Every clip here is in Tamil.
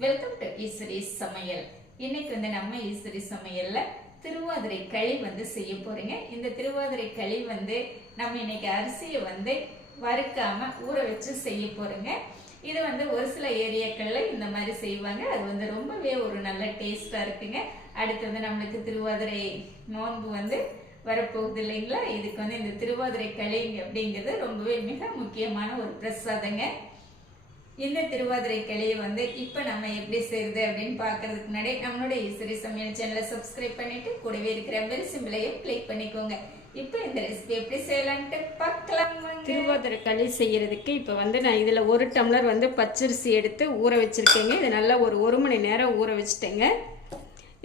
வெல்கம் டு ஈஸ்வரி சமையல் இன்னைக்கு வந்து நம்ம ஈஸ்வரி சமையல்ல திருவாதிரை களி வந்து செய்ய போறீங்க. இந்த திருவாதிரை களி வந்து நம்ம இன்னைக்கு அரிசியை வந்து வறுக்காம ஊற வச்சு செய்ய போறோங்க. இது வந்து ஒரு சில ஏரியாக்கள்ல இந்த மாதிரி செய்வாங்க. அது வந்து ரொம்பவே ஒரு நல்ல டேஸ்டா இருக்குங்க. அடுத்து வந்து நம்மளுக்கு திருவாதிரை நோன்பு வந்து வரப்போகுது இல்லைங்களா? இதுக்கு வந்து இந்த திருவாதிரை களி அப்படிங்கிறது ரொம்பவே மிக முக்கியமான ஒரு பிரசாதங்க. இந்த திருவாதிரை கிளையை வந்து இப்போ நம்ம எப்படி செய்யுது அப்படின்னு பார்க்கறதுக்கு முன்னாடி நம்மளோட ஈஸ்வரி சமையல் சேனலை சப்ஸ்கிரைப் பண்ணிட்டு கூடவே இருக்கிற பெல் சிம்பிளையும் கிளிக் பண்ணிக்கோங்க. இப்போ இந்த ரெசிபி எப்படி செய்யலான்ட்டு பார்க்கலாம் திருவாதிரை களி செய்யறதுக்கு இப்போ வந்து நான் இதில் ஒரு டம்ளர் வந்து பச்சரிசி எடுத்து ஊற வச்சுருக்கேங்க. இது நல்லா ஒரு ஒரு மணி நேரம் ஊற வச்சுட்டேங்க.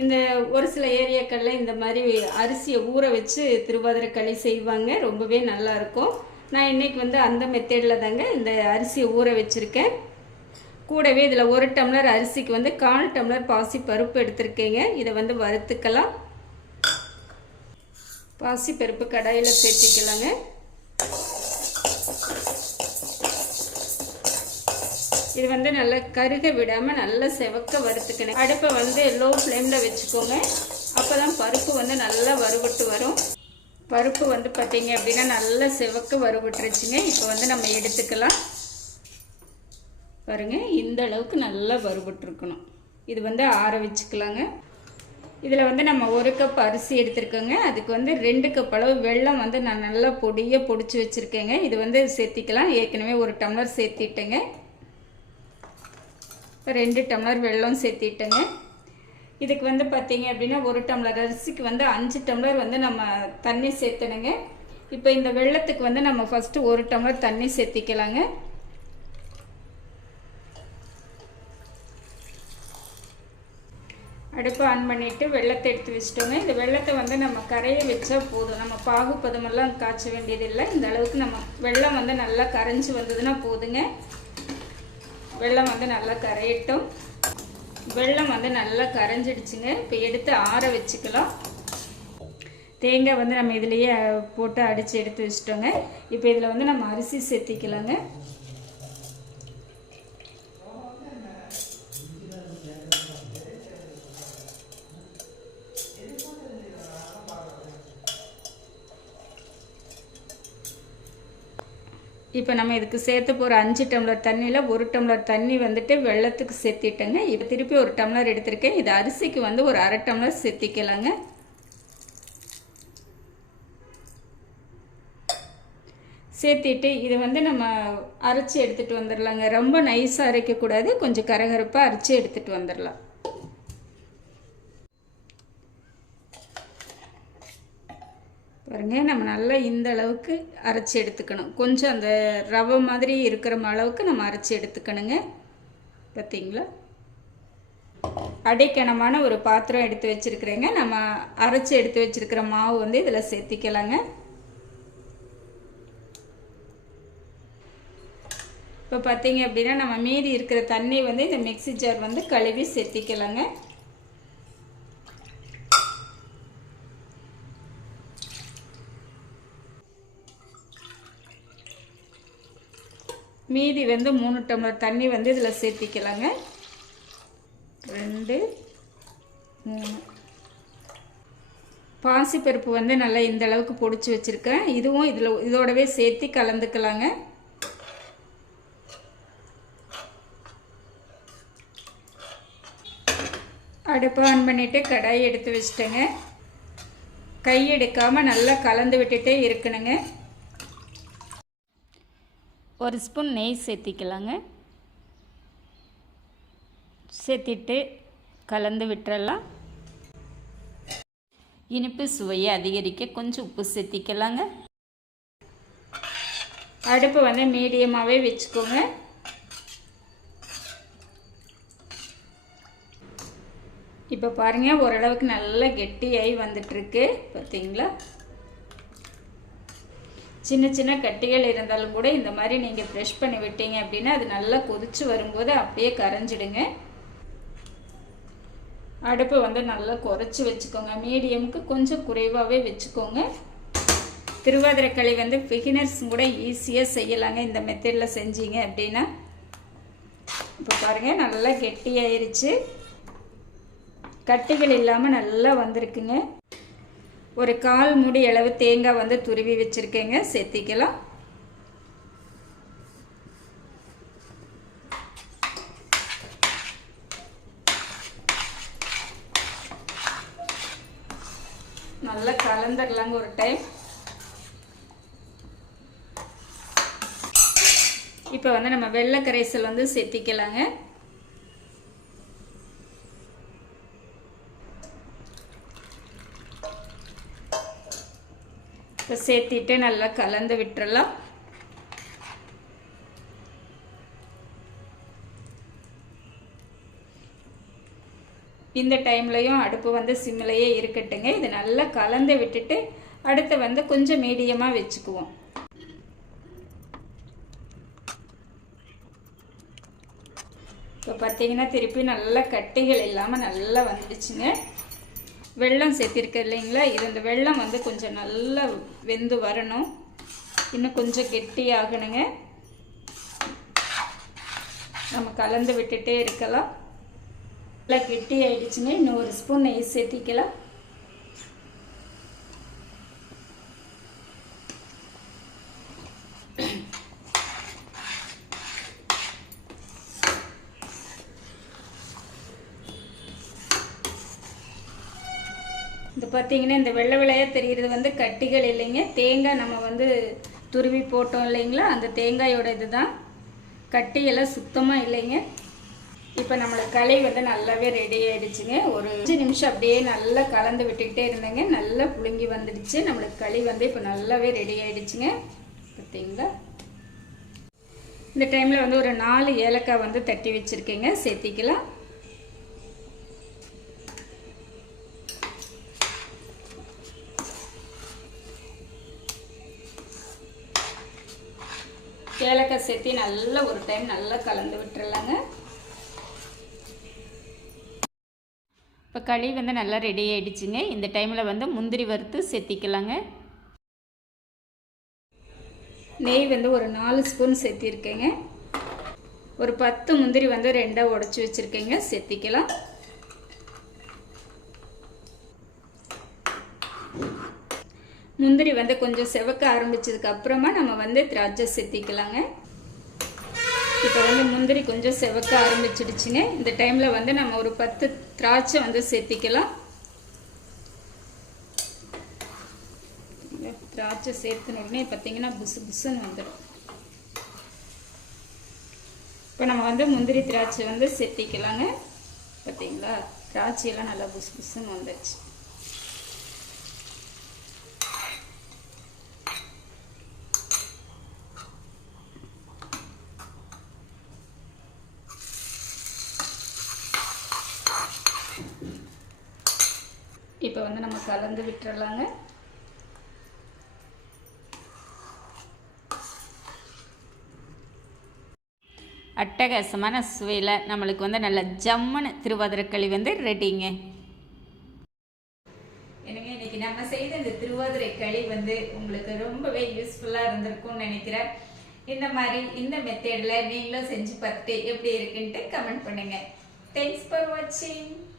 இந்த ஒரு சில ஏரியாக்களில் இந்த மாதிரி அரிசியை ஊற வச்சு திருவாதிரை களி செய்வாங்க. ரொம்பவே நல்லா இருக்கும். நான் இன்னைக்கு வந்து அந்த மெத்தேடில் தாங்க இந்த அரிசியை ஊற வச்சுருக்கேன். கூடவே இதில் ஒரு டம்ளர் அரிசிக்கு வந்து கால் டம்ளர் பாசி பருப்பு எடுத்திருக்கேங்க. இதை வந்து வறுத்துக்கலாம். பாசி பருப்பு கடாயில் சேர்த்திக்கலாங்க. இது வந்து நல்லா கருக விடாமல் நல்லா செவக்க வறுத்துக்கணும். அடுப்பை வந்து லோ ஃப்ளேமில் வச்சுக்கோங்க. அப்போ தான் பருப்பு வந்து நல்லா வறுபட்டு வரும். பருப்பு வந்து பார்த்தீங்க அப்படின்னா நல்லா செவக்க வறுபட்டுருச்சுங்க. இப்போ வந்து நம்ம எடுத்துக்கலாம். பாருங்கள் இந்த அளவுக்கு நல்லா வறுபட்டுருக்கணும். இது வந்து ஆற வச்சுக்கலாங்க. இதில் வந்து நம்ம ஒரு கப் அரிசி எடுத்துருக்கோங்க. அதுக்கு வந்து ரெண்டு கப் அளவு வெல்லம் வந்து நான் நல்லா பொடியாக பொடிச்சு வச்சுருக்கேங்க. இது வந்து சேர்த்திக்கலாம். ஏற்கனவே ஒரு டம்ளர் சேர்த்திட்டேங்க. ரெண்டு டம்ளர் வெல்லம் சேர்த்திட்டேங்க. இதுக்கு வந்து பார்த்தீங்க அப்படின்னா ஒரு டம்ளர் அரிசிக்கு வந்து அஞ்சு டம்ளர் வந்து நம்ம தண்ணி சேர்த்தணுங்க. இப்போ இந்த வெள்ளத்துக்கு வந்து நம்ம ஃபஸ்ட்டு ஒரு டம்ளர் தண்ணி சேர்த்திக்கலாங்க. அடுப்பை ஆன் பண்ணிவிட்டு வெள்ளத்தை எடுத்து வச்சிட்டோங்க. இந்த வெள்ளத்தை வந்து நம்ம கரைய வச்சா போதும். நம்ம பாகு பதமெல்லாம் காய்ச்ச வேண்டியதில்லை. இந்த அளவுக்கு நம்ம வெள்ளம் வந்து நல்லா கரைஞ்சி வந்ததுன்னா போதுங்க. வெள்ளம் வந்து நல்லா கரையட்டும். வெள்ளம் வந்து நல்லா கரைஞ்சிடுச்சுங்க. இப்போ எடுத்து ஆற வச்சுக்கலாம். தேங்காய் வந்து நம்ம இதுலேயே போட்டு அடித்து எடுத்து வச்சிட்டோங்க. இப்போ இதில் வந்து நம்ம அரிசி சேர்த்திக்கலாங்க. இப்போ நம்ம இதுக்கு சேர்த்து போகிற அஞ்சு டம்ளர் தண்ணியில் ஒரு டம்ளர் தண்ணி வந்துட்டு வெள்ளத்துக்கு சேர்த்திட்டேங்க. இப்போ திருப்பி ஒரு டம்ளர் எடுத்திருக்கேன். இது அரிசிக்கு வந்து ஒரு அரை டம்ளர் சேர்த்திக்கலாங்க. சேர்த்திட்டு இதை வந்து நம்ம அரைச்சி எடுத்துகிட்டு வந்துடலாங்க ரொம்ப நைஸாக அரைக்கக்கூடாது. கொஞ்சம் கரகரப்பாக அரைச்சி எடுத்துகிட்டு வந்துடலாம் பாருங்க நம்ம நல்லா இந்த அளவுக்கு அரைச்சி எடுத்துக்கணும். கொஞ்சம் அந்த ரவை மாதிரி இருக்கிற அளவுக்கு நம்ம அரைச்சி எடுத்துக்கணுங்க. பார்த்தீங்களா அடைக்கணமான ஒரு பாத்திரம் எடுத்து வச்சுருக்குறேங்க. நம்ம அரைச்சி எடுத்து வச்சுருக்கிற மாவு வந்து இதில் சேர்த்திக்கலாங்க. இப்போ பார்த்தீங்க அப்படின்னா நம்ம மீதி இருக்கிற தண்ணி வந்து இந்த மிக்ஸி ஜார் வந்து கழுவி சேர்த்திக்கலாங்க. மீதி வந்து மூணு டம்ளர் தண்ணி வந்து இதில் சேர்த்திக்கலாங்க. ரெண்டு மூணு. பாசிப்பருப்பு வந்து நல்லா இந்த அளவுக்கு பொடிச்சு வச்சுருக்கேன். இதுவும் இதில் இதோடவே சேர்த்து கலந்துக்கலாங்க. அடுப்பை ஆன் பண்ணிவிட்டு கடாயை எடுத்து வச்சிட்டேங்க. கை எடுக்காமல் நல்லா கலந்து விட்டுட்டே இருக்கணுங்க. ஒரு ஸ்பூன் நெய் சேர்த்திக்கலாங்க. சேர்த்திட்டு கலந்து விட்டுறலாம். இனிப்பு சுவையை அதிகரிக்க கொஞ்சம் உப்பு சேர்த்திக்கலாங்க. அடுப்பு வந்து மீடியமாகவே வச்சுக்கோங்க. இப்போ பாருங்கள் ஓரளவுக்கு நல்லா கெட்டியாகி வந்துட்டுருக்கு. பார்த்தீங்களா? சின்ன சின்ன கட்டிகள் இருந்தாலும் கூட இந்த மாதிரி நீங்கள் ஃப்ரெஷ் பண்ணி விட்டீங்க அப்படின்னா அது நல்லா கொதிச்சு வரும்போது அப்படியே கரைஞ்சிடுங்க. அடுப்பை வந்து நல்லா குறைச்சி வச்சுக்கோங்க. மீடியமுக்கு கொஞ்சம் குறைவாகவே வச்சுக்கோங்க. திருவாதிரைக்களி வந்து பிகினர்ஸ் கூட ஈஸியாக செய்யலாங்க. இந்த மெத்தடில் செஞ்சீங்க அப்படின்னா. இப்போ பாருங்கள் நல்லா கெட்டியாயிருச்சு. கட்டிகள் இல்லாமல் நல்லா வந்திருக்குங்க. ஒரு கால் மூடி அளவு தேங்காய் வந்து துருவி வச்சுருக்கேங்க. சேர்த்திக்கலாம். நல்லா கலந்துடலாங்க ஒரு டைம் இப்போ வந்து நம்ம வெள்ளை கரைசல் வந்து சேர்த்திக்கலாங்க. சேர்த்திட்டு நல்லா கலந்து விட்டுறலாம். இந்த டைம்லையும் அடுப்பு வந்து சிம்மிலேயே இருக்கட்டுங்க. இது நல்லா கலந்து விட்டுட்டு அடுத்து வந்து கொஞ்சம் மீடியமாக வச்சுக்குவோம். இப்போ பார்த்தீங்கன்னா திருப்பி நல்லா கட்டிகள் இல்லாமல் நல்லா வந்துடுச்சுங்க. வெள்ளம் சேர்த்திருக்க இல்லைங்களா? இது இந்த வெள்ளம் வந்து கொஞ்சம் நல்லா வெந்து வரணும். இன்னும் கொஞ்சம் கெட்டியாகணுங்க. நம்ம கலந்து விட்டுட்டே இருக்கலாம். நல்லா கெட்டி ஆயிடுச்சுங்க இன்னும் ஒரு ஸ்பூன் நெய் சேர்த்திக்கலாம். இது பார்த்தீங்கன்னா இந்த வெள்ளை வெள்ளையாக தெரிகிறது வந்து கட்டிகள் இல்லைங்க. தேங்காய் நம்ம வந்து துருவி போட்டோம் இல்லைங்களா? அந்த தேங்காயோட இது தான் கட்டியெல்லாம் சுத்தமாக இல்லைங்க. இப்போ நம்மளுக்கு களி வந்து நல்லாவே ரெடி ஆகிடுச்சுங்க ஒரு அஞ்சு நிமிஷம் அப்படியே நல்லா கலந்து விட்டுக்கிட்டே இருந்தேங்க. நல்லா புழுங்கி வந்துடுச்சு. நம்மளுக்கு களி வந்து இப்போ நல்லாவே ரெடி ஆகிடுச்சுங்க பார்த்தீங்களா இந்த டைமில் வந்து ஒரு நாலு ஏலக்காய் வந்து தட்டி வச்சுருக்கேங்க. சேர்த்திக்கலாம். ஏலக்காய் சேர்த்து நல்லா ஒரு டைம் நல்லா கலந்து விட்டுறலாங்க. இப்போ களி வந்து நல்லா ரெடி ஆகிடுச்சுங்க இந்த டைமில் வந்து முந்திரி வறுத்து சேர்த்திக்கலாங்க. நெய் வந்து ஒரு நாலு ஸ்பூன் சேர்த்திருக்கேங்க. ஒரு பத்து முந்திரி வந்து ரெண்டாக உடச்சி வச்சுருக்கேங்க. சேர்த்திக்கலாம். முந்திரி வந்து கொஞ்சம் செவக்க ஆரம்பிச்சதுக்கு அப்புறமா நம்ம வந்து திராட்சை சேர்த்திக்கலாங்க இப்போ வந்து முந்திரி கொஞ்சம் செவக்க ஆரம்பிச்சிடுச்சுங்க. இந்த டைமில் வந்து நம்ம ஒரு பத்து திராட்சை வந்து சேர்த்திக்கலாம் திராட்சை சேர்த்துன உடனே பார்த்தீங்கன்னா புசு புசுன்னு வந்துடும். இப்போ நம்ம வந்து முந்திரி திராட்சை வந்து சேர்த்திக்கலாங்க பார்த்தீங்களா திராட்சையெல்லாம் நல்லா புசு புசுன்னு வந்துடுச்சு. இப்போ வந்து நம்ம கலந்து விட்டுறலாங்க. அட்டகாசமான சுவையில் நம்மளுக்கு வந்து நல்ல ஜம்முன்னு திருவாதிரக்களி வந்து ரெடிங்க எனக்கு இன்னைக்கு நம்ம செய்த இந்த திருவாதிரை களி வந்து உங்களுக்கு ரொம்பவே யூஸ்ஃபுல்லாக இருந்திருக்கும்னு நினைக்கிறேன். இந்த மாதிரி இந்த மெத்தேடில் நீங்களும் செஞ்சு பார்த்துட்டு எப்படி இருக்குன்ட்டு கமெண்ட் பண்ணுங்க. தேங்க்ஸ் ஃபார் வாட்சிங்